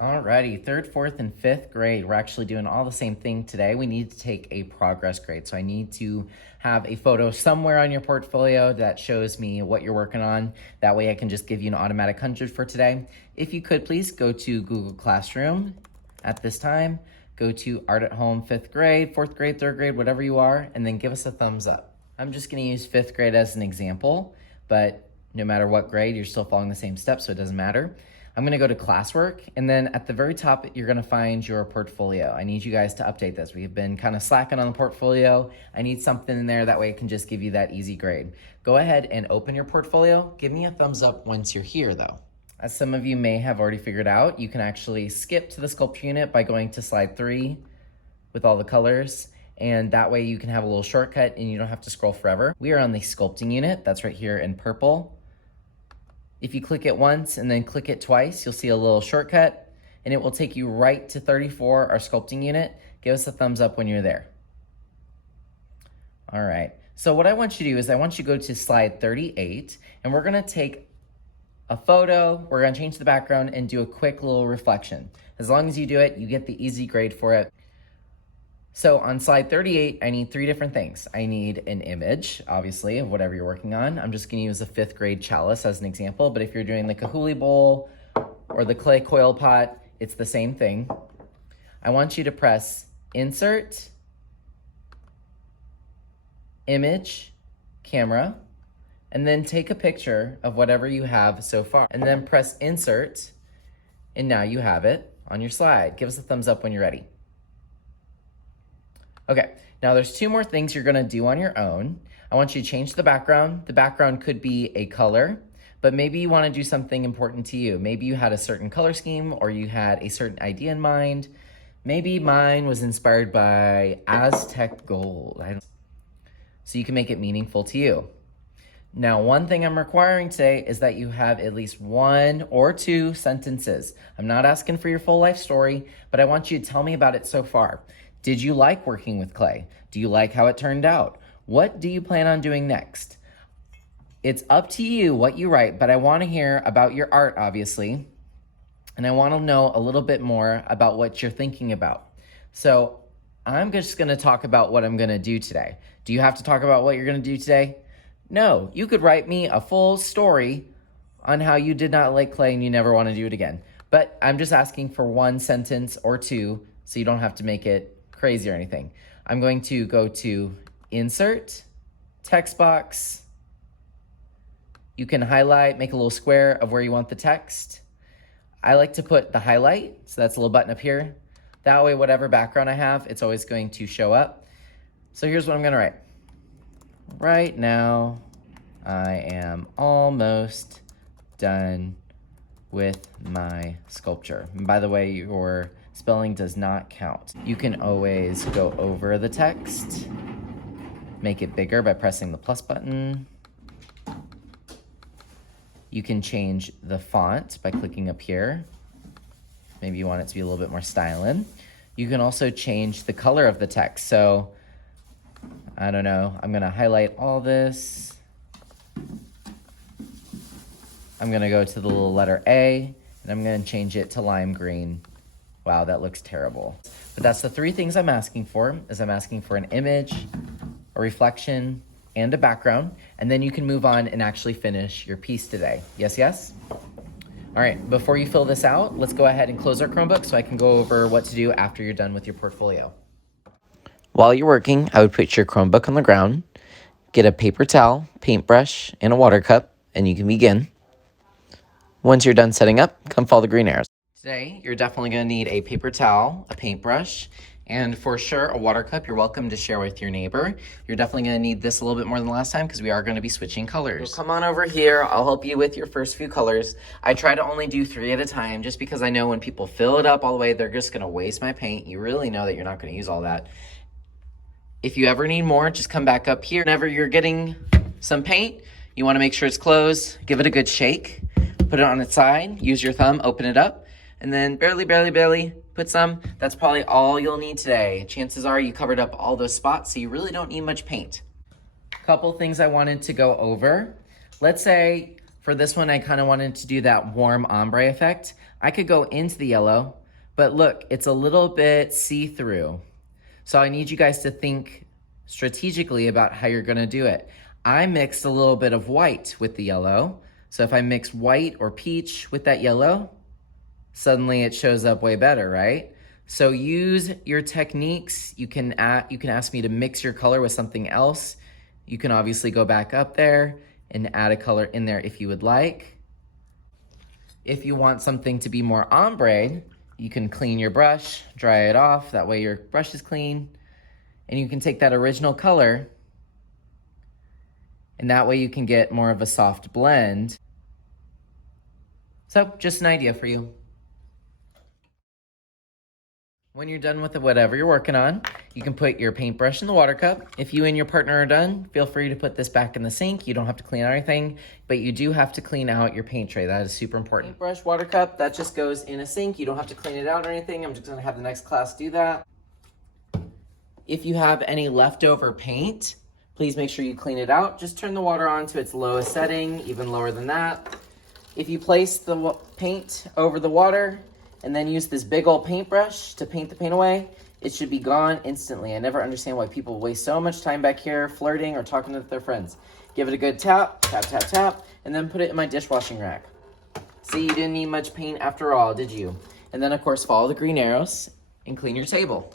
Alrighty, third, fourth, and fifth grade. We're actually doing all the same thing today. We need to take a progress grade. So I need to have a photo somewhere on your portfolio that shows me what you're working on. That way I can just give you an automatic 100 for today. If you could please go to Google Classroom at this time, go to Art at Home, fifth grade, fourth grade, third grade, whatever you are, and then give us a thumbs up. I'm just gonna use fifth grade as an example, but no matter what grade, you're still following the same steps, so it doesn't matter. I'm gonna go to classwork, and then at the very top, you're gonna find your portfolio. I need you guys to update this. We've been kind of slacking on the portfolio. I need something in there, that way it can just give you that easy grade. Go ahead and open your portfolio. Give me a thumbs up once you're here though. As some of you may have already figured out, you can actually skip to the sculpture unit by going to slide 3 with all the colors, and that way you can have a little shortcut and you don't have to scroll forever. We are on the sculpting unit, that's right here in purple. If you click it once and then click it twice, you'll see a little shortcut and it will take you right to 34, our sculpting unit. Give us a thumbs up when you're there. All right, so what I want you to do is I want you to go to slide 38 and we're gonna take a photo, we're gonna change the background and do a quick little reflection. As long as you do it, you get the easy grade for it. So on slide 38, I need 3 different things. I need an image, obviously, of whatever you're working on. I'm just gonna use a 5th grade chalice as an example, but if you're doing the kahuli bowl or the clay coil pot, it's the same thing. I want you to press Insert, Image, Camera, and then take a picture of whatever you have so far. And then press Insert, and now you have it on your slide. Give us a thumbs up when you're ready. Okay, now there's 2 more things you're gonna do on your own. I want you to change the background. The background could be a color, but maybe you wanna do something important to you. Maybe you had a certain color scheme or you had a certain idea in mind. Maybe mine was inspired by Aztec gold. So you can make it meaningful to you. Now, one thing I'm requiring today is that you have at least 1 or 2 sentences. I'm not asking for your full life story, but I want you to tell me about it so far. Did you like working with clay? Do you like how it turned out? What do you plan on doing next? It's up to you what you write, but I want to hear about your art, obviously, and I want to know a little bit more about what you're thinking about. So I'm just going to talk about what I'm going to do today. Do you have to talk about what you're going to do today? No, you could write me a full story on how you did not like clay and you never want to do it again. But I'm just asking for 1 sentence or 2, so you don't have to make it crazy or anything. I'm going to go to Insert, Text Box. You can highlight, make a little square of where you want the text. I like to put the highlight, so that's a little button up here. That way, whatever background I have, it's always going to show up. So here's what I'm gonna write. Right now, I am almost done with my sculpture. And by the way, your spelling does not count. You can always go over the text, make it bigger by pressing the plus button. You can change the font by clicking up here. Maybe you want it to be a little bit more styling. You can also change the color of the text. So, I don't know, I'm gonna highlight all this. I'm gonna go to the little letter A, and I'm gonna change it to lime green. Wow, that looks terrible. But that's the 3 things I'm asking for, is I'm asking for an image, a reflection, and a background, and then you can move on and actually finish your piece today. Yes, yes? All right, before you fill this out, let's go ahead and close our Chromebook so I can go over what to do after you're done with your portfolio. While you're working, I would put your Chromebook on the ground, get a paper towel, paintbrush, and a water cup, and you can begin. Once you're done setting up, come follow the green arrows. Today, you're definitely gonna need a paper towel, a paintbrush, and for sure, a water cup. You're welcome to share with your neighbor. You're definitely gonna need this a little bit more than last time because we are gonna be switching colors. So come on over here, I'll help you with your first few colors. I try to only do 3 at a time just because I know when people fill it up all the way, they're just gonna waste my paint. You really know that you're not gonna use all that. If you ever need more, just come back up here. Whenever you're getting some paint, you wanna make sure it's closed, give it a good shake, put it on its side, use your thumb, open it up, and then barely put some. That's probably all you'll need today. Chances are you covered up all those spots, so you really don't need much paint. Couple things I wanted to go over. Let's say For this one, I kind of wanted to do that warm ombre effect. I could go into the yellow, but look, it's a little bit see-through. So I need you guys to think strategically about how you're gonna do it. I mixed a little bit of white with the yellow. So if I mix white or peach with that yellow, suddenly it shows up way better, right? So use your techniques. You can ask me to mix your color with something else. You can obviously go back up there and add a color in there if you would like. If you want something to be more ombre, you can clean your brush, dry it off, that way your brush is clean, and you can take that original color, and that way you can get more of a soft blend. So just an idea for you. When you're done with whatever you're working on, you can put your paintbrush in the water cup. If you and your partner are done, feel free to put this back in the sink. You don't have to clean out anything, but you do have to clean out your paint tray. That is super important. Paintbrush, water cup, that just goes in a sink. You don't have to clean it out or anything. I'm just gonna have the next class do that. If you have any leftover paint, please make sure you clean it out. Just turn the water on to its lowest setting, even lower than that. If you place the paint over the water, and then use this big old paintbrush to paint the paint away, it should be gone instantly. I never understand why people waste so much time back here flirting or talking to their friends. Give it a good tap, tap, tap, tap, and then put it in my dishwashing rack. See, you didn't need much paint after all, did you? And then of course, follow the green arrows and clean your table.